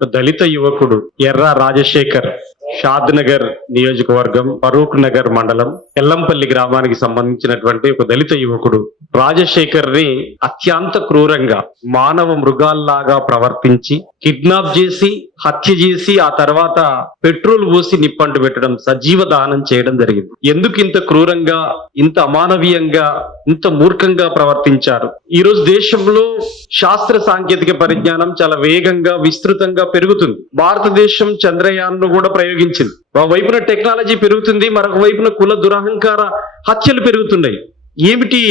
దళిత యువకుడు ఎర్ర రాజశేఖర్ షాద్ నగర్ నియోజకవర్గం ఫరూక్ నగర్ మండలం ఎల్లంపల్లి గ్రామానికి సంబంధించినటువంటి ఒక దళిత యువకుడు రాజశేఖర్ ని అత్యంత క్రూరంగా మానవ మృగాల్లాగా ప్రవర్తించి కిడ్నాప్ చేసి హత్య చేసి ఆ తర్వాత పెట్రోల్ పోసి నిప్పంటు పెట్టడం సజీవ దహనం చేయడం జరిగింది. ఎందుకు ఇంత క్రూరంగా ఇంత అమానవీయంగా ఇంత మూర్ఖంగా ప్రవర్తించారు? ఈ రోజు దేశంలో శాస్త్ర సాంకేతిక పరిజ్ఞానం చాలా వేగంగా విస్తృతంగా పెరుగుతుంది. భారతదేశం చంద్రయాన్ ను కూడా ప్రయోగించింది. ఒక వైపున టెక్నాలజీ పెరుగుతుంది, మరొక వైపున కుల దురహంకార హత్యలు పెరుగుతున్నాయి. ఏమిటి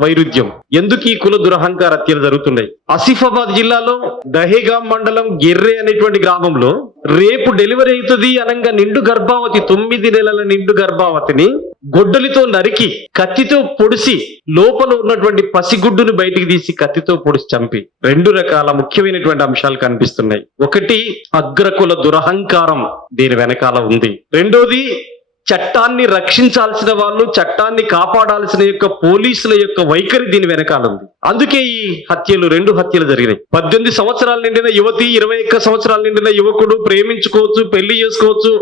వైరుధ్యం? ఎందుకు ఈ కుల దురహంకార హత్యలు జరుగుతున్నాయి? ఆసిఫాబాద్ జిల్లాలో దహేగాం మండలం గిర్రే అనేటువంటి గ్రామంలో రేపు డెలివరీ అవుతుంది అనంగా నిండు గర్భావతి 9 నెలల నిండు గర్భావతిని గొడ్డలితో నరికి కత్తితో పొడిసి లోపల ఉన్నటువంటి పసిగుడ్డును బయటికి తీసి కత్తితో పొడిసి చంపి 2 రకాల ముఖ్యమైనటువంటి అంశాలు కనిపిస్తున్నాయి. ఒకటి, అగ్రకుల దురహంకారం దీని వెనకాల ఉంది. రెండోది, చట్టాన్ని రక్షించాల్సిన వాళ్ళు, చట్టాన్ని కాపాడాల్సిన యొక్క పోలీసుల యొక్క వైఖరి దీని వెనకాల ఉంది. అందుకే ఈ హత్యలు, 2 హత్యలు జరిగినాయి. 18 సంవత్సరాలు నిండిన యువతి, 21 సంవత్సరాలు నిండిన యువకుడు ప్రేమించుకోవచ్చు, పెళ్లి చేసుకోవచ్చు,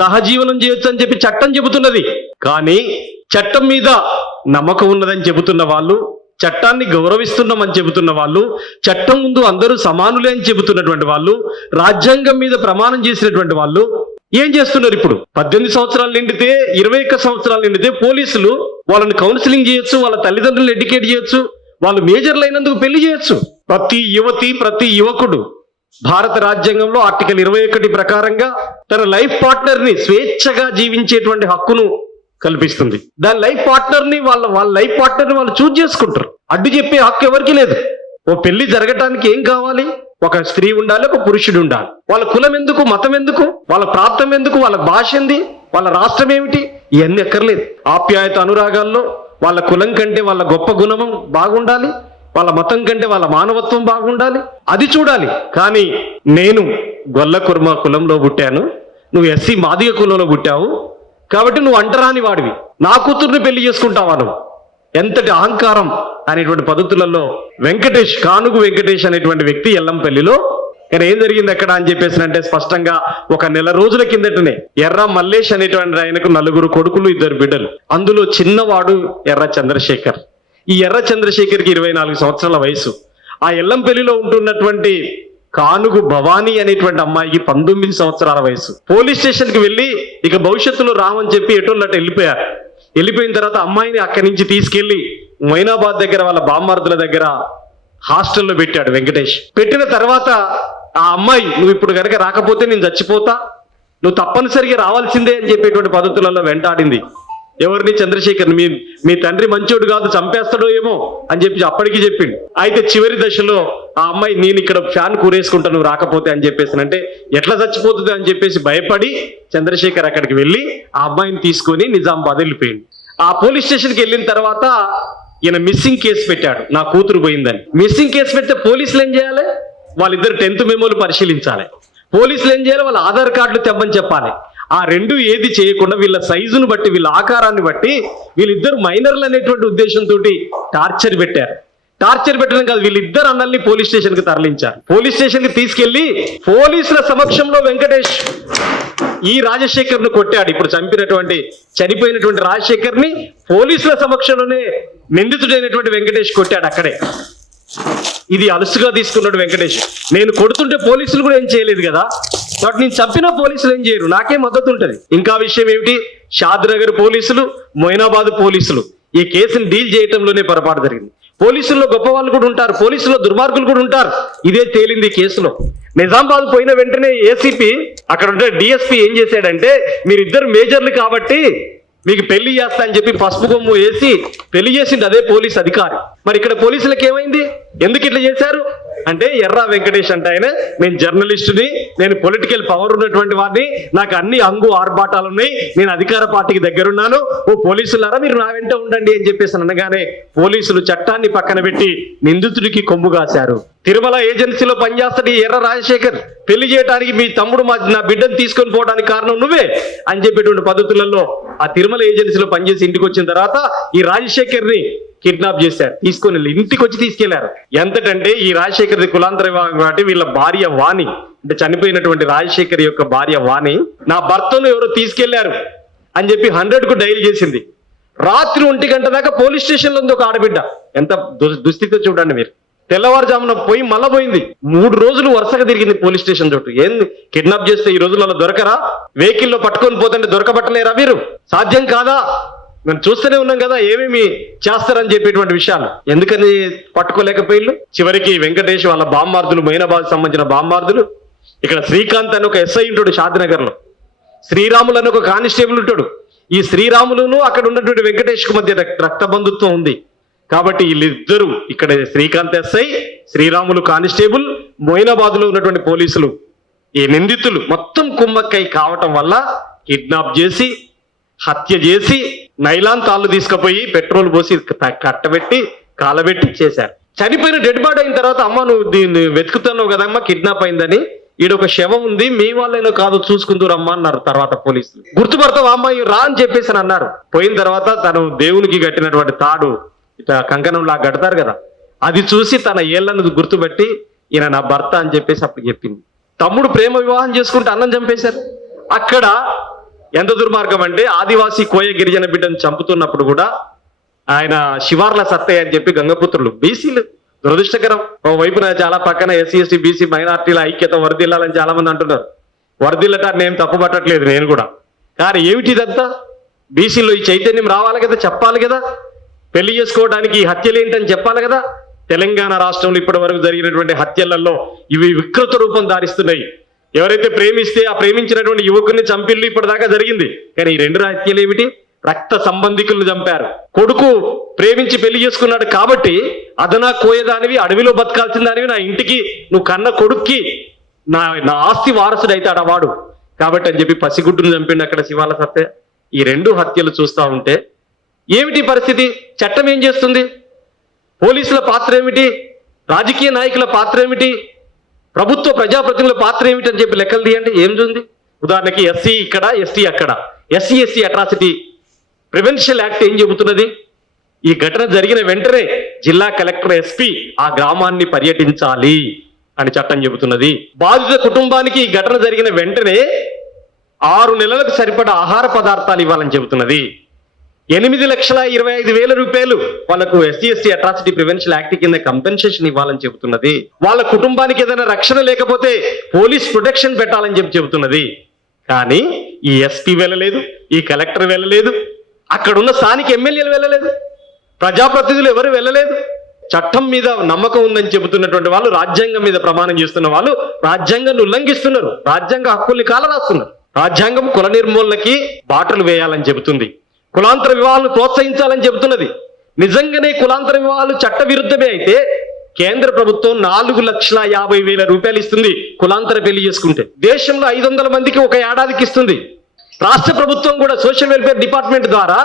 సహజీవనం చేయొచ్చు అని చెప్పి చట్టం చెబుతున్నది. కానీ చట్టం మీద నమ్మకం ఉన్నదని చెబుతున్న వాళ్ళు, చట్టాన్ని గౌరవిస్తున్నామని చెబుతున్న వాళ్ళు, చట్టం ముందు అందరూ సమానులే అని చెబుతున్నటువంటి వాళ్ళు, రాజ్యాంగం మీద ప్రమాణం చేసినటువంటి వాళ్ళు ఏం చేస్తున్నారు? ఇప్పుడు 18 సంవత్సరాలు నిండితే, 21 సంవత్సరాలు నిండితే పోలీసులు వాళ్ళని కౌన్సిలింగ్ చేయొచ్చు, వాళ్ళ తల్లిదండ్రులను ఎడ్యుకేట్ చేయొచ్చు, వాళ్ళు మేజర్లు అయినందుకు పెళ్లి చేయొచ్చు. ప్రతి యువతి, ప్రతి యువకుడు భారత రాజ్యాంగంలో ఆర్టికల్ 21 ప్రకారంగా తన లైఫ్ పార్ట్నర్ ని స్వేచ్ఛగా జీవించేటువంటి హక్కును కల్పిస్తుంది. దాని లైఫ్ పార్ట్నర్ ని వాళ్ళ లైఫ్ పార్ట్నర్ ని వాళ్ళు చూజ్ చేసుకుంటారు. అడ్డు చెప్పే హక్కు ఎవరికి లేదు. ఓ పెళ్లి జరగటానికి ఏం కావాలి? ఒక స్త్రీ ఉండాలి, ఒక పురుషుడు ఉండాలి. వాళ్ళ కులం ఎందుకు, మతం ఎందుకు, వాళ్ళ ప్రాంతం ఎందుకు, వాళ్ళ భాష ఏంది, వాళ్ళ రాష్ట్రం ఏమిటి, ఇవన్నీ ఎక్కర్లేదు. ఆప్యాయత అనురాగాల్లో వాళ్ళ కులం కంటే వాళ్ళ గొప్ప గుణం బాగుండాలి, వాళ్ళ మతం కంటే వాళ్ళ మానవత్వం బాగుండాలి, అది చూడాలి. కానీ నేను గొల్ల కుర్మ కులంలో పుట్టాను, నువ్వు ఎస్సీ మాదిగ కులంలో పుట్టావు కాబట్టి నువ్వు అంటరాని వాడివి, నా కూతుర్ని పెళ్లి చేసుకుంటావా నువ్వు? ఎంతటి అహంకారం అనేటువంటి పద్ధతులలో కానుగు వెంకటేష్ అనేటువంటి వ్యక్తి ఎల్లంపల్లిలో కానీ ఏం జరిగింది అక్కడ అని చెప్పేసినంటే స్పష్టంగా ఒక నెల రోజుల కిందటనే ఎర్ర మల్లేష్ అనేటువంటి ఆయనకు 4 కొడుకులు, 2 బిడ్డలు. అందులో చిన్నవాడు ఎర్ర చంద్రశేఖర్. ఈ ఎర్ర చంద్రశేఖర్కి 24 సంవత్సరాల వయసు. ఆ ఎల్లంపల్లిలో ఉంటున్నటువంటి కానుగు భవానీ అనేటువంటి అమ్మాయికి 19 సంవత్సరాల వయసు. పోలీస్ స్టేషన్కి వెళ్ళి ఇక భవిష్యత్తులో రామని చెప్పి ఎటోళ్ళట వెళ్ళిపోయారు. వెళ్ళిపోయిన తర్వాత అమ్మాయిని అక్కడి నుంచి తీసుకెళ్లి మొయినాబాద్ దగ్గర వాళ్ళ బామ్మర్దుల దగ్గర హాస్టల్లో పెట్టాడు వెంకటేష్. పెట్టిన తర్వాత ఆ అమ్మాయి, నువ్వు ఇప్పుడు కనుక రాకపోతే నేను చచ్చిపోతా, నువ్వు తప్పనిసరిగా రావాల్సిందే అని చెప్పేటువంటి పద్ధతులలో వెంటాడింది. ఎవరిని? చంద్రశేఖర్. మీ తండ్రి మంచోడు కాదు, చంపేస్తాడో ఏమో అని చెప్పి అప్పటికి చెప్పిండు. అయితే చివరి దశలో ఆ అమ్మాయి, నేను ఇక్కడ ఫ్యాన్ కూరేసుకుంటా నువ్వు రాకపోతే అని చెప్పేసి అంటే ఎట్లా చచ్చిపోతుంది అని చెప్పేసి భయపడి చంద్రశేఖర్ అక్కడికి వెళ్ళి ఆ అమ్మాయిని తీసుకొని నిజామాబాద్ వెళ్ళిపోయింది. ఆ పోలీస్ స్టేషన్కి వెళ్ళిన తర్వాత ఈయన మిస్సింగ్ కేసు పెట్టాడు, నా కూతురు పోయిందని. మిస్సింగ్ కేసు పెడితే పోలీసులు ఏం చేయాలి? వాళ్ళిద్దరు 10th మెమోలు పరిశీలించాలి. పోలీసులు ఏం చేయాలి? వాళ్ళ ఆధార్ కార్డులు తెమ్మని చెప్పాలి. ఆ 2 ఏది చేయకుండా వీళ్ళ సైజును బట్టి, వీళ్ళ ఆకారాన్ని బట్టి వీళ్ళిద్దరు మైనర్లు అనేటువంటి ఉద్దేశంతో టార్చర్ పెట్టారు. టార్చర్ పెట్టడం కాదు, వీళ్ళిద్దరు అన్నల్ని పోలీస్ స్టేషన్ కి తరలించారు. పోలీస్ స్టేషన్ కి తీసుకెళ్లి పోలీసుల సమక్షంలో వెంకటేష్ ఈ రాజశేఖర్ ను కొట్టాడు. ఇప్పుడు చనిపోయినటువంటి రాజశేఖర్ ని పోలీసుల సమక్షంలోనే నిందితుడైనటువంటి వెంకటేష్ కొట్టాడు అక్కడే. ఇది అలుసుగా తీసుకున్నాడు వెంకటేష్. నేను కొడుతుంటే పోలీసులు కూడా ఏం చేయలేదు కదా, కాబట్టి నేను చంపిన పోలీసులు ఏం చేయరు, నాకే మద్దతు ఉంటది. ఇంకా విషయం ఏమిటి? షాద్ నగర్ పోలీసులు, మొయినాబాద్ పోలీసులు ఈ కేసును డీల్ చేయటంలోనే పొరపాటు జరిగింది. పోలీసుల్లో గొప్ప వాళ్ళు కూడా ఉంటారు, పోలీసుల్లో దుర్మార్గులు కూడా ఉంటారు. ఇదే తేలింది ఈ కేసులో. నిజామాబాద్ పోయిన వెంటనే ఏసీపీ అక్కడ ఉంటే డిఎస్పీ ఏం చేశాడంటే, మీరిద్దరు మేజర్లు కాబట్టి మీకు పెళ్లి చేస్తా అని చెప్పి పసుపు కొమ్ము వేసి పెళ్లి చేసింది అదే పోలీస్ అధికారి. మరి ఇక్కడ పోలీసులకు ఏమైంది? ఎందుకు ఇట్లా చేశారు అంటే, ఎర్ర వెంకటేష్ అంటే ఆయన, నేను జర్నలిస్టుని, నేను పొలిటికల్ పవర్ ఉన్నటువంటి వాడిని, నాకు అన్ని ఆర్భాటాలు ఉన్నాయి, నేను అధికార పార్టీకి దగ్గరున్నాను, ఓ పోలీసులారా మీరు నా వెంట ఉండండి అని చెప్పేసి అనగానే పోలీసులు చట్టాన్ని పక్కన పెట్టి నిందితుడికి కొమ్ము కాశారు. తిరుమల ఏజెన్సీలో పనిచేస్తాడు ఈ ఎర్ర రాజశేఖర్. పెళ్లి చేయడానికి మీ తమ్ముడు నా బిడ్డను తీసుకొని పోవడానికి కారణం నువ్వే అని చెప్పేటువంటి పద్ధతులలో ఆ తిరుమల ఏజెన్సీలో పనిచేసి ఇంటికి వచ్చిన తర్వాత ఈ రాజశేఖర్ ని కిడ్నాప్ చేశారు, తీసుకొని వెళ్ళి ఇంటికి వచ్చి తీసుకెళ్లారు. ఎంతటంటే ఈ రాజశేఖర్ కులాంతర వివాహం కాబట్టి వీళ్ళ భార్య వాణి, అంటే చనిపోయినటువంటి రాజశేఖర్ యొక్క భార్య వాణి, నా భర్తను ఎవరో తీసుకెళ్లారు అని చెప్పి 100కు డైల్ చేసింది. రాత్రి 1 గంట దాకా పోలీస్ స్టేషన్ లో ఉంది ఒక ఆడబిడ్డ. ఎంత దుస్థితితో చూడండి మీరు. తెల్లవారుజామున పోయి మళ్ళా పోయింది. 3 రోజులు వరుసగా తిరిగింది పోలీస్ స్టేషన్ చుట్టూ. ఏంది కిడ్నాప్ చేస్తే ఈ రోజులలో దొరకరా? వెహికల్లో పట్టుకొని పోతుంటే దొరకబట్టలేరా మీరు? సాధ్యం కాదా? మేము చూస్తూనే ఉన్నాం కదా ఏమేమి చేస్తారని చెప్పేటువంటి విషయాలు. ఎందుకని పట్టుకోలేకపోయిళ్ళు? చివరికి వెంకటేష్ వాళ్ళ బామ్మార్దులు, మైనాబాద్ సంబంధించిన బామ్మార్దులు, ఇక్కడ శ్రీకాంత్ అని ఒక ఎస్ఐ ఉంటాడు షాద్నగర్ లో, శ్రీరాములు అని ఒక కానిస్టేబుల్ ఉంటాడు. ఈ శ్రీరాములను అక్కడ ఉన్నటువంటి వెంకటేష్ కు మధ్య రక్త బంధుత్వం ఉంది కాబట్టి వీళ్ళిద్దరూ, ఇక్కడ శ్రీకాంత్ ఎస్ఐ, శ్రీరాములు కానిస్టేబుల్, మొయినాబాద్ లో ఉన్నటువంటి పోలీసులు, ఈ నిందితులు మొత్తం కుమ్మక్కై కావటం వల్ల కిడ్నాప్ చేసి, హత్య చేసి, నైలాన్ తాళ్ళు తీసుకుపోయి పెట్రోల్ పోసి కట్టబెట్టి కాలబెట్టి చేశారు. చనిపోయిన డెడ్ బాడీ అయిన తర్వాత, అమ్మ నువ్వు దీన్ని వెతుకుతున్నావు కదమ్మా కిడ్నాప్ అయిందని, ఈడొక శవం ఉంది, మీ వాళ్ళైనా కాదు చూసుకుందూరమ్మా అన్నారు. తర్వాత పోలీసులు గుర్తుపడతావు అమ్మాయి రా అని చెప్పేసి అన్నారు. పోయిన తర్వాత తను దేవునికి కట్టినటువంటి తాడు ఇట్లా కంకణంలా కడతారు కదా, అది చూసి తన ఏళ్లను గుర్తుపెట్టి ఈయన నా భర్త అని చెప్పేసి అప్పుడు చెప్పింది. తమ్ముడు ప్రేమ వివాహం చేసుకుంటే అన్నం చంపేశారు. అక్కడ ఎంత దుర్మార్గం అంటే ఆదివాసీ కోయ గిరిజన బిడ్డను చంపుతున్నప్పుడు కూడా ఆయన శివార్ల సత్తయ్య అని చెప్పి గంగపుత్రులు బీసీలు, దురదృష్టకరం. ఓవైపున చాలా పక్కన ఎస్సీ ఎస్టీ బీసీ మైనార్టీల ఐక్యత వరదిల్లాలని చాలా మంది అంటున్నారు. వరదిల్లట నేను తప్పు పట్టట్లేదు నేను కూడా, కానీ ఏమిటి ఇదంతా? బీసీలో ఈ చైతన్యం రావాలి కదా, చెప్పాలి కదా, పెళ్లి చేసుకోవడానికి ఈ హత్యలు ఏంటని చెప్పాలి కదా. తెలంగాణ రాష్ట్రంలో ఇప్పటి వరకు జరిగినటువంటి హత్యలలో ఇవి వికృత రూపం దారిస్తున్నాయి. ఎవరైతే ప్రేమిస్తే ఆ ప్రేమించినటువంటి యువకుని చంపిల్లు ఇప్పటిదాకా జరిగింది, కానీ ఈ 2 హత్యలు ఏమిటి? రక్త సంబంధికులను చంపారు. కొడుకు ప్రేమించి పెళ్లి చేసుకున్నాడు కాబట్టి అదనా కోయదానివి, అడవిలో బతకాల్సిన దానివి, నా ఇంటికి నువ్వు కన్న కొడుక్కి నా ఆస్తి వారసుడు అవుతాడు వాడు కాబట్టి అని చెప్పి పసిగుడ్డును చంపిండు అక్కడ శివాల సత్య. ఈ 2 హత్యలు చూస్తా ఉంటే ఏమిటి పరిస్థితి? చట్టం ఏం చేస్తుంది? పోలీసుల పాత్ర ఏమిటి? రాజకీయ నాయకుల పాత్ర ఏమిటి? ప్రభుత్వ ప్రజాప్రతినిధుల పాత్ర ఏమిటి అని చెప్పి లెక్కలు తీయండి. ఏం చూంది? ఉదాహరణకి ఎస్సీ ఇక్కడ, ఎస్టీ అక్కడ. SC ST atrocity prevention act ఏం చెబుతున్నది? ఈ ఘటన జరిగిన వెంటనే జిల్లా కలెక్టర్, ఎస్పీ ఆ గ్రామాన్ని పర్యటించాలి అని చట్టం చెబుతున్నది. బాధిత కుటుంబానికి ఈ ఘటన జరిగిన వెంటనే 6 నెలలకు సరిపడా ఆహార పదార్థాలు ఇవ్వాలని చెబుతున్నది. 8,25,000 రూపాయలు వాళ్ళకు SC ST atrocity prevention act కింద కంపెన్సేషన్ ఇవ్వాలని చెబుతున్నది. వాళ్ళ కుటుంబానికి ఏదైనా రక్షణ లేకపోతే పోలీస్ ప్రొటెక్షన్ పెట్టాలని చెప్పి చెబుతున్నది. కానీ ఈ ఎస్పీ వెళ్ళలేదు, ఈ కలెక్టర్ వెళ్ళలేదు, అక్కడున్న స్థానిక ఎమ్మెల్యేలు వెళ్ళలేదు, ప్రజాప్రతినిధులు ఎవరు వెళ్ళలేదు. చట్టం మీద నమ్మకం ఉందని చెబుతున్నటువంటి వాళ్ళు, రాజ్యాంగం మీద ప్రమాణం చేస్తున్న వాళ్ళు రాజ్యాంగాన్ని ఉల్లంఘిస్తున్నారు, రాజ్యాంగ హక్కుల్ని కాలరాస్తున్నారు. రాజ్యాంగం కుల నిర్మూలనకి బాటలు వేయాలని చెబుతుంది, కులాంతర వివాహాలను ప్రోత్సహించాలని చెబుతున్నది. నిజంగానే కులాంతర వివాహాలు చట్ట విరుద్ధమే అయితే కేంద్ర ప్రభుత్వం 4,50,000 రూపాయలు ఇస్తుంది కులాంతర పెళ్లి చేసుకుంటే. దేశంలో 500 మందికి ఒక ఏడాదికి ఇస్తుంది. రాష్ట్ర ప్రభుత్వం కూడా సోషల్ వెల్ఫేర్ డిపార్ట్మెంట్ ద్వారా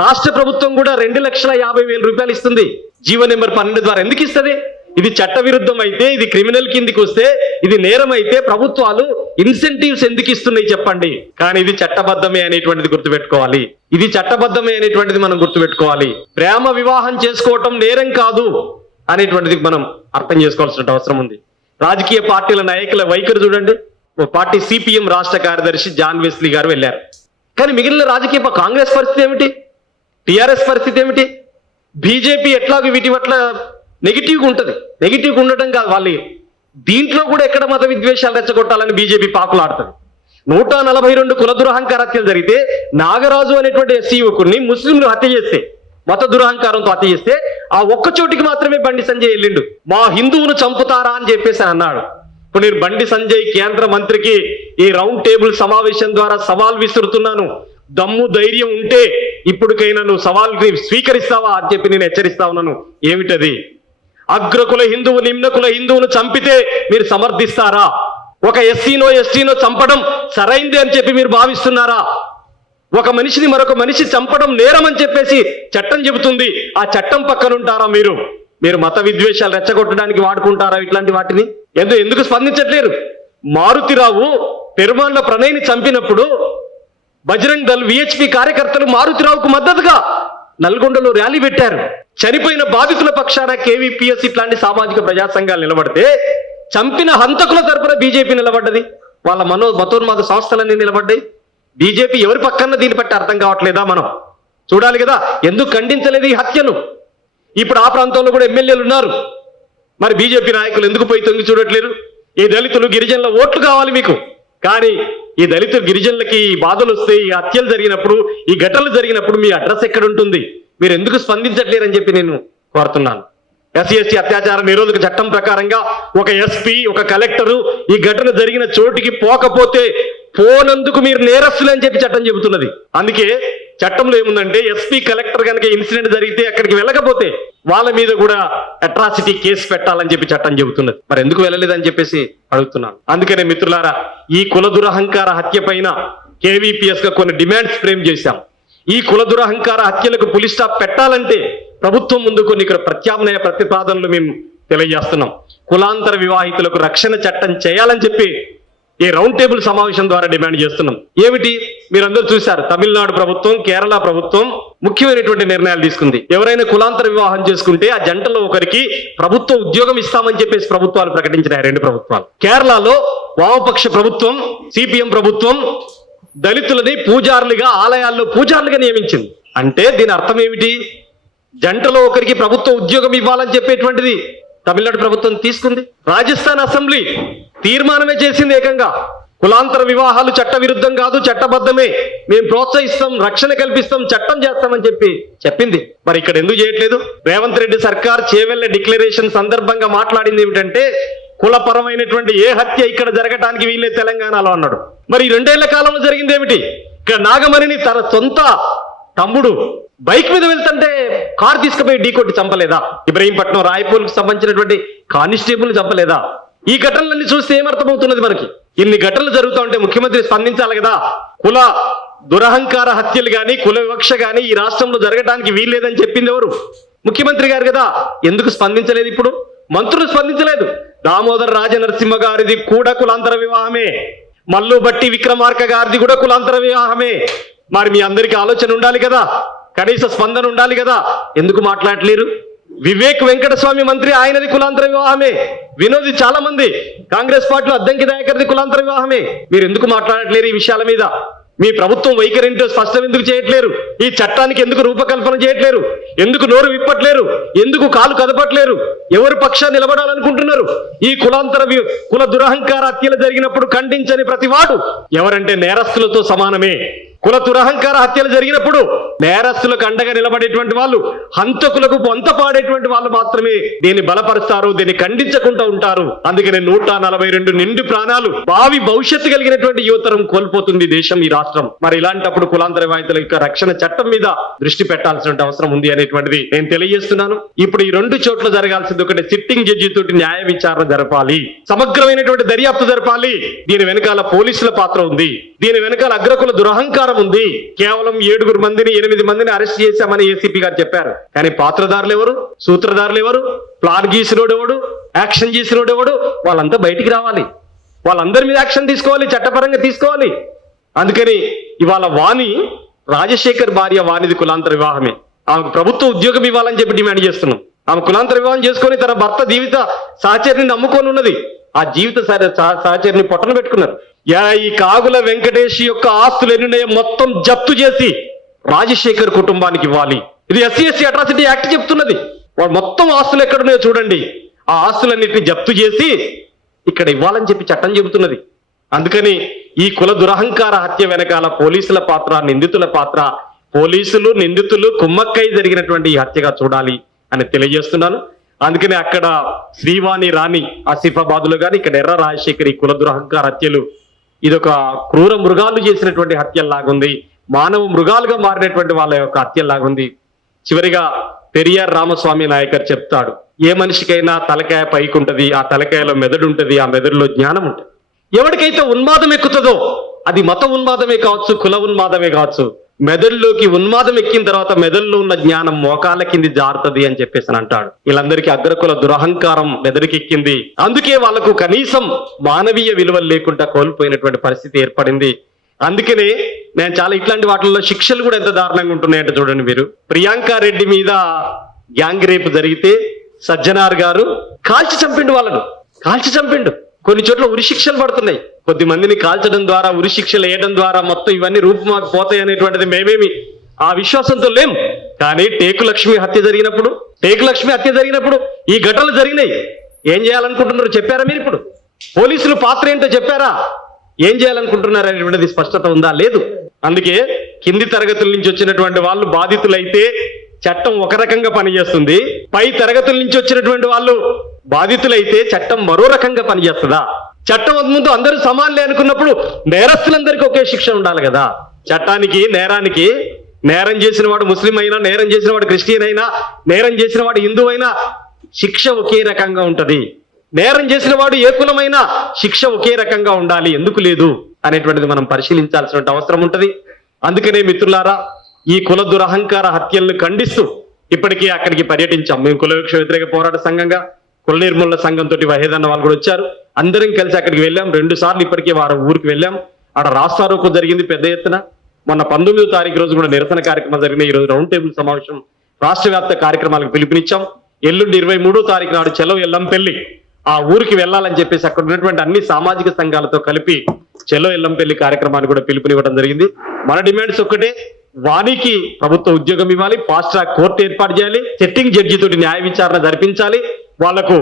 రాష్ట్ర ప్రభుత్వం కూడా 2,50,000 రూపాయలు ఇస్తుంది జీవో నెంబర్ 12 ద్వారా. ఎందుకు ఇస్తుంది? ఇది చట్ట విరుద్ధం అయితే, ఇది క్రిమినల్ కిందికి వస్తే, ఇది నేరం అయితే ప్రభుత్వాలు ఇన్సెంటివ్స్ ఎందుకు ఇస్తున్నాయి చెప్పండి? కానీ ఇది చట్టబద్ధమే అనేటువంటిది గుర్తుపెట్టుకోవాలి. ఇది చట్టబద్ధమే అనేటువంటిది మనం గుర్తుపెట్టుకోవాలి. ప్రేమ వివాహం చేసుకోవటం నేరం కాదు అనేటువంటిది మనం అర్థం చేసుకోవాల్సిన అవసరం ఉంది. రాజకీయ పార్టీల నాయకుల వైఖరి చూడండి. ఓ పార్టీ సిపిఎం రాష్ట్ర కార్యదర్శి జాన్ వెస్లీ గారు వెళ్ళారు, కానీ మిగిలిన రాజకీయ కాంగ్రెస్ పరిస్థితి ఏమిటి? టిఆర్ఎస్ పరిస్థితి ఏమిటి? బీజేపీ ఎట్లాగో వీటి పట్ల నెగిటివ్గా ఉంటుంది. నెగిటివ్గా ఉండటం కాదు, వాళ్ళు దీంట్లో కూడా ఎక్కడ మత విద్వేషాలు రెచ్చగొట్టాలని బీజేపీ పాకులాడుతుంది. 142 కుల దురహంకార హత్యలు జరిగితే నాగరాజు అనేటువంటి ఎస్సీ యువకుడిని ముస్లింలు హత్య చేస్తే, మత దురహంకారంతో హత్య చేస్తే, ఆ ఒక్క చోటికి మాత్రమే బండి సంజయ్ వెళ్ళిండు. మా హిందువును చంపుతారా అని చెప్పేసి అన్నాడు. ఇప్పుడు నేను బండి సంజయ్ కేంద్ర మంత్రికి ఈ రౌండ్ టేబుల్ సమావేశం ద్వారా సవాల్ విసురుతున్నాను. దమ్ము ధైర్యం ఉంటే ఇప్పటికైనా నువ్వు సవాల్ని స్వీకరిస్తావా అని చెప్పి నేను హెచ్చరిస్తా ఉన్నాను. ఏమిటది? అగ్రకుల హిందువు నిమ్నకుల హిందువును చంపితే మీరు సమర్థిస్తారా? ఒక ఎస్సీనో ఎస్టీనో చంపడం సరైంది అని చెప్పి మీరు భావిస్తున్నారా? ఒక మనిషిని మరొక మనిషి చంపడం నేరం అని చెప్పేసి చట్టం చెబుతుంది. ఆ చట్టం పక్కన ఉంటారా మీరు? మీరు మత విద్వేషాలు రెచ్చగొట్టడానికి వాడుకుంటారా ఇట్లాంటి వాటిని? ఎందుకు స్పందించట్లేరు? మారుతిరావు పెరుమాళ్ళ ప్రణయ్ని చంపినప్పుడు బజరంగ్ దళ్ విహెచ్పి కార్యకర్తలు మారుతిరావుకు మద్దతుగా నల్గొండలో ర్యాలీ పెట్టారు. చనిపోయిన బాధితుల పక్షాన కేవీపీఎస్ ఇట్లాంటి సామాజిక ప్రజా సంఘాలు నిలబడితే, చంపిన హంతకుల తరపున బీజేపీ నిలబడ్డది. వాళ్ళ మతోన్మాద సంస్థలన్నీ నిలబడ్డాయి. బీజేపీ ఎవరి పక్కన దీన్ని బట్టి అర్థం కావట్లేదా? మనం చూడాలి కదా, ఎందుకు ఖండించలేదు ఈ హత్యను? ఇప్పుడు ఆ ప్రాంతంలో కూడా ఎమ్మెల్యేలు ఉన్నారు. మరి బీజేపీ నాయకులు ఎందుకు పోయి తొంగి చూడట్లేరు? ఈ దళితులు గిరిజనుల ఓట్లు కావాలి మీకు, కానీ ఈ దళితులు గిరిజనులకి ఈ బాధలు వస్తే, ఈ హత్యలు జరిగినప్పుడు, ఈ ఘటనలు జరిగినప్పుడు మీ అడ్రస్ ఎక్కడ ఉంటుంది? మీరు ఎందుకు స్పందించట్లేరని చెప్పి నేను కోరుతున్నాను. ఎస్సీ అత్యాచార నిరోధక చట్టం ప్రకారంగా ఒక ఎస్పీ, ఒక కలెక్టరు ఈ ఘటన జరిగిన చోటికి పోకపోతే పోనందుకు మీరు నేరస్తులు అని చెప్పి చట్టం చెబుతున్నది. అందుకే చట్టంలో ఏముందంటే, ఎస్పీ కలెక్టర్ కనుక ఇన్సిడెంట్ జరిగితే అక్కడికి వెళ్ళకపోతే వాళ్ళ మీద కూడా అట్రాసిటీ కేసు పెట్టాలని చెప్పి చట్టం చెబుతున్నది. మరి ఎందుకు వెళ్ళలేదని చెప్పేసి అడుగుతున్నాను. అందుకనే మిత్రులారా, ఈ కుల దురహంకార హత్య పైన కేవీపీఎస్ గా కొన్ని డిమాండ్స్ ఫ్రేమ్ చేశాం. ఈ కుల దురహంకార హత్యలకు పులి స్టాప్ పెట్టాలంటే ప్రభుత్వం ముందు కొన్ని ప్రత్యామ్నాయ ప్రతిపాదనలు మేము తెలియజేస్తున్నాం. కులాంతర వివాహితులకు రక్షణ చట్టం చేయాలని చెప్పి ఈ రౌండ్ టేబుల్ సమావేశం ద్వారా డిమాండ్ చేస్తున్నాం. ఏమిటి? మీరందరూ చూశారు, తమిళనాడు ప్రభుత్వం, కేరళ ప్రభుత్వం ముఖ్యమైనటువంటి నిర్ణయాలు తీసుకుంది. ఎవరైనా కులాంతర వివాహం చేసుకుంటే ఆ జంటలో ఒకరికి ప్రభుత్వ ఉద్యోగం ఇస్తామని చెప్పేసి ప్రభుత్వాలు ప్రకటించినాయి, రెండు ప్రభుత్వాలు. కేరళలో వామపక్ష ప్రభుత్వం, సిపిఎం ప్రభుత్వం దళితులని పూజారులుగా, ఆలయాల్లో పూజారులుగా నియమించింది. అంటే దీని అర్థం ఏమిటి? జంటలో ఒకరికి ప్రభుత్వ ఉద్యోగం ఇవ్వాలని చెప్పేటువంటిది తమిళనాడు ప్రభుత్వం తీసుకుంది. రాజస్థాన్ అసెంబ్లీ తీర్మానమే చేసింది ఏకంగా, కులాంతర వివాహాలు చట్ట విరుద్ధం కాదు, చట్టబద్ధమే, మేము ప్రోత్సహిస్తాం, రక్షణ కల్పిస్తాం, చట్టం చేస్తామని చెప్పి చెప్పింది. మరి ఇక్కడ ఎందుకు చేయట్లేదు? రేవంత్ రెడ్డి సర్కార్ చేవెళ్ల డిక్లరేషన్ సందర్భంగా మాట్లాడింది ఏమిటంటే, కులపరమైనటువంటి ఏ హత్య ఇక్కడ జరగటానికి వీలే తెలంగాణలో అన్నాడు. మరి ఈ 2 ఏళ్ల కాలంలో జరిగింది ఏమిటి? ఇక్కడ నాగమణిని తన సొంత తమ్ముడు బైక్ మీద వెళ్తుంటే కారు తీసుకుపోయి ఢీకొట్టి చంపలేదా? ఇబ్రహీంపట్నం, రాయపూర్కి సంబంధించినటువంటి కానిస్టేబుల్ చంపలేదా? ఈ ఘటనలన్నీ చూస్తే ఏమర్థమవుతున్నది మనకి? ఇన్ని ఘటనలు జరుగుతూ ఉంటే ముఖ్యమంత్రి స్పందించాలి కదా. కుల దురహంకార హత్యలు గాని, కుల వివక్ష గాని ఈ రాష్ట్రంలో జరగడానికి వీల్లేదని చెప్పింది ఎవరు? ముఖ్యమంత్రి గారు కదా. ఎందుకు స్పందించలేదు? ఇప్పుడు మంత్రులు స్పందించలేదు. దామోదర్ రాజనరసింహ గారిది కూడా కులాంతర వివాహమే, మల్లు బట్టి విక్రమార్క గారిది కూడా కులాంతర వివాహమే. మరి మీ అందరికీ ఆలోచన ఉండాలి కదా, కనీస స్పందన ఉండాలి కదా. ఎందుకు మాట్లాడలేరు? వివేక్ వెంకటస్వామి మంత్రి, ఆయనది కులాంతర వివాహమే. వినోద్, చాలా మంది కాంగ్రెస్ పార్టీలో అద్దంకి నాయకర్ది కులాంతర వివాహమే. మీరు ఎందుకు మాట్లాడట్లేరు ఈ విషయాల మీద? మీ ప్రభుత్వం వైఖరి ఏంటో స్పష్టం ఎందుకు చేయట్లేరు? ఈ చట్టానికి ఎందుకు రూపకల్పన చేయట్లేరు? ఎందుకు నోరు విప్పట్లేరు? ఎందుకు కాలు కదపట్లేరు? ఎవరు పక్షాన్ని నిలబడాలనుకుంటున్నారు? ఈ కుల దురహంకార హత్యలు జరిగినప్పుడు ఖండించని ప్రతివాడు ఎవరంటే నేరస్తులతో సమానమే. కుల దురహంకార హత్యలు జరిగినప్పుడు నేరస్తులకు అండగా నిలబడేటువంటి వాళ్ళు, హంతకులకు పొంత పాడేటువంటి వాళ్ళు మాత్రమే దీన్ని బలపరుస్తారు, దీన్ని ఖండించకుండా ఉంటారు. అందుకనే 142 నిండు ప్రాణాలు, భావి భవిష్యత్తు కలిగినటువంటి యువతరం కోల్పోతుంది దేశం, ఈ రాష్ట్రం. మరి ఇలాంటప్పుడు కులాంతర వివాహితుల యొక్క రక్షణ చట్టం మీద దృష్టి పెట్టాల్సిన అవసరం ఉంది అనేటువంటిది నేను తెలియజేస్తున్నాను. ఇప్పుడు ఈ 2 చోట్ల జరగాల్సింది ఒకటి, సిట్టింగ్ జడ్జి తోటి న్యాయ విచారణ జరపాలి, సమగ్రమైనటువంటి దర్యాప్తు జరపాలి. దీని వెనకాల పోలీసుల పాత్ర ఉంది, దీని వెనకాల అగ్రకుల దురహంకారం ఉంది. కేవలం 7 మందిని 8 మందిని అరెస్ట్ చేశామని ఏసీపీ గారు చెప్పారు. కానీ పాత్రదారులు ఎవరు? సూత్రధారులు ఎవరు? ప్లాన్ గీసినోడు ఎవడు? యాక్షన్ చేసినోడు ఎవడు? వాళ్ళంతా బయటికి రావాలి, వాళ్ళందరి మీద యాక్షన్ తీసుకోవాలి, చట్టపరంగా తీసుకోవాలి. అందుకని ఇవాళ వాణి, రాజశేఖర్ భార్య వాణిది కులాంతర వివాహమే. ఆమెకు ప్రభుత్వ ఉద్యోగం ఇవ్వాలని చెప్పి డిమాండ్ చేస్తున్నాం. ఆమె కులాంతర వివాహం చేసుకొని తన భర్త జీవిత సహచరిని నమ్ముకొని ఉన్నది. ఆ జీవిత సహచరిని పొట్టన పెట్టుకున్నారు. ఈ కాగుల వెంకటేష్ యొక్క ఆస్తులు ఎన్నున్నాయో మొత్తం జప్తు చేసి రాజశేఖర్ కుటుంబానికి ఇవ్వాలి. ఇది ఎస్సీ అట్రాసిటీ యాక్ట్ చెప్తున్నది. వాడు మొత్తం ఆస్తులు ఎక్కడున్నాయో చూడండి, ఆ ఆస్తులన్నింటినీ జప్తు చేసి ఇక్కడ ఇవ్వాలని చెప్పి చట్టం చెబుతున్నది. అందుకని ఈ కుల దురహంకార హత్య వెనకాల పోలీసుల పాత్ర, నిందితుల పాత్ర, పోలీసులు నిందితులు కుమ్మక్కై జరిగినటువంటి ఈ హత్యగా చూడాలి అని తెలియజేస్తున్నాను. అందుకని అక్కడ శ్రీవాణి రాణి ఆసిఫాబాద్లో కానీ, ఇక్కడ ఎర్ర రాజశేఖర్ ఈ కుల దురహంకార హత్యలు ఇదొక క్రూర మృగాలు చేసినటువంటి హత్యల్లాగుంది, మానవ మృగాలుగా మారినటువంటి వాళ్ళ యొక్క హత్యల్లాగుంది. చివరిగా పెరియార్ రామస్వామి నాయకర్ చెప్తాడు, ఏ మనిషికైనా తలకాయ పైకి ఉంటది, ఆ తలకాయలో మెదడు ఉంటది, ఆ మెదడులో జ్ఞానం ఉంటది. ఎవరికైతే ఉన్మాదం ఎక్కుతుందో, అది మత ఉన్మాదమే కావచ్చు, కుల ఉన్మాదమే కావచ్చు, మెదడులోకి ఉన్మాదం ఎక్కిన తర్వాత మెదడులో ఉన్న జ్ఞానం మోకాళ్ళ కింది జారుతుంది అని చెప్పేసి అంటాడు. వీళ్ళందరికీ అగ్రకుల దురహంకారం మెదడుకి ఎక్కింది. అందుకే వాళ్లకు కనీసం మానవీయ విలువలు లేకుండా కోల్పోయినటువంటి పరిస్థితి ఏర్పడింది. అందుకనే నేను చాలా ఇట్లాంటి వాటిల్లో శిక్షలు కూడా ఎంత దారుణంగా ఉంటున్నాయంటే చూడండి మీరు. ప్రియాంక రెడ్డి మీద గ్యాంగ్ రేపు జరిగితే సజ్జనార్ గారు కాల్చి చంపిండు, వాళ్ళను కాల్చి చంపిండు. కొన్ని చోట్ల ఉరి శిక్షలు పడుతున్నాయి. కొద్ది మందిని కాల్చడం ద్వారా, ఉరి శిక్షలు వేయడం ద్వారా మొత్తం ఇవన్నీ రూపుమాకు పోతాయి అనేటువంటిది మేమేమి ఆ విశ్వాసంతో లేం. కానీ టేకులక్ష్మి హత్య జరిగినప్పుడు ఈ ఘటనలు జరిగినాయి. ఏం చేయాలనుకుంటున్నారు చెప్పారా మీరు? ఇప్పుడు పోలీసులు పాత్ర ఏంటో చెప్పారా? ఏం చేయాలనుకుంటున్నారు అనేటువంటిది స్పష్టత ఉందా? లేదు. అందుకే కింది తరగతుల నుంచి వచ్చినటువంటి వాళ్ళు బాధితులైతే చట్టం ఒక రకంగా పనిచేస్తుంది, పై తరగతుల నుంచి వచ్చినటువంటి వాళ్ళు బాధితులైతే చట్టం మరో రకంగా పనిచేస్తుందా? చట్టం ముందు అందరూ సమానులే అనుకున్నప్పుడు నేరస్తులందరికీ ఒకే శిక్ష ఉండాలి కదా. చట్టానికి నేరానికి, నేరం చేసిన వాడు ముస్లిం అయినా, నేరం చేసిన వాడు క్రిస్టియన్ అయినా, నేరం చేసిన వాడు హిందూ అయినా శిక్ష ఒకే రకంగా ఉంటది. నేరం చేసిన వాడు ఏ కులమైనా శిక్ష ఒకే రకంగా ఉండాలి, ఎందుకు లేదు అనేటువంటిది మనం పరిశీలించాల్సిన అవసరం ఉంటది. అందుకనే మిత్రులారా, ఈ కుల దురహంకార హత్యలను ఖండిస్తూ ఇప్పటికీ అక్కడికి పర్యటించాం. మేము కుల వివక్ష వ్యతిరేక పోరాట సంఘంగా, కుల నిర్మూలన సంఘంతో వహేదన్న వాళ్ళు కూడా వచ్చారు. అందరం కలిసి అక్కడికి వెళ్ళాం. 2 సార్లు ఇప్పటికే వారం ఊరికి వెళ్ళాం. అక్కడ రాస్తారోకో జరిగింది పెద్ద ఎత్తున. మొన్న 19వ తారీఖు రోజు కూడా నిరసన కార్యక్రమం జరిగిన. ఈ రోజు రౌండ్ టేబుల్ సమావేశం రాష్ట్ర వ్యాప్త కార్యక్రమాలకు పిలుపునిచ్చాం. ఎల్లుండి 23వ తారీఖు నాడు చెలో ఎల్లంపల్లి ఆ ఊరికి వెళ్ళాలని చెప్పేసి అక్కడ ఉన్నటువంటి అన్ని సామాజిక సంఘాలతో కలిపి చెలో ఎల్లంపల్లి కార్యక్రమాన్ని కూడా పిలుపునివ్వడం జరిగింది. మన డిమాండ్స్ ఒక్కటే, వానికి ప్రభుత్వ ఉద్యోగం ఇవ్వాలి, ఫాస్ట్ ట్రాక్ కోర్టు ఏర్పాటు చేయాలి, సిట్టింగ్ జడ్జి తోటి న్యాయ విచారణ జరిపించాలి, వాళ్లకు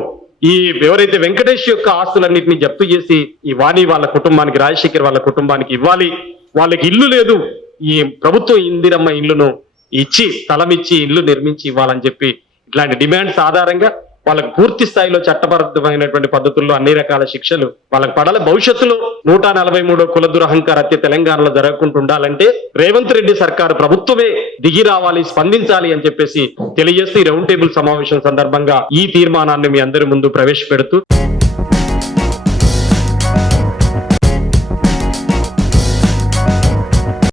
ఈ ఎవరైతే వెంకటేష్ యొక్క ఆస్తులన్నింటినీ జప్తు చేసి ఈ వాణి వాళ్ళ కుటుంబానికి, రాజశేఖర్ వాళ్ళ కుటుంబానికి ఇవ్వాలి. వాళ్ళకి ఇల్లు లేదు, ఈ ప్రభుత్వం ఇందిరమ్మ ఇల్లును ఇచ్చి, స్థలమిచ్చి ఇల్లు నిర్మించి ఇవ్వాలని చెప్పి ఇట్లాంటి డిమాండ్స్ ఆధారంగా వాళ్ళకు పూర్తి స్థాయిలో చట్టబద్ధమైనటువంటి పద్ధతుల్లో అన్ని రకాల శిక్షలు వాళ్ళకి పడాలి. భవిష్యత్తులో 143 కుల దురహంకార హత్య తెలంగాణలో జరగకుండా ఉండాలంటే రేవంత్ రెడ్డి సర్కారు ప్రభుత్వమే దిగి రావాలి, స్పందించాలి అని చెప్పేసి తెలియజేస్తూ ఈ రౌండ్ టేబుల్ సమావేశం సందర్భంగా ఈ తీర్మానాన్ని మీ అందరి ముందు ప్రవేశపెడుతూ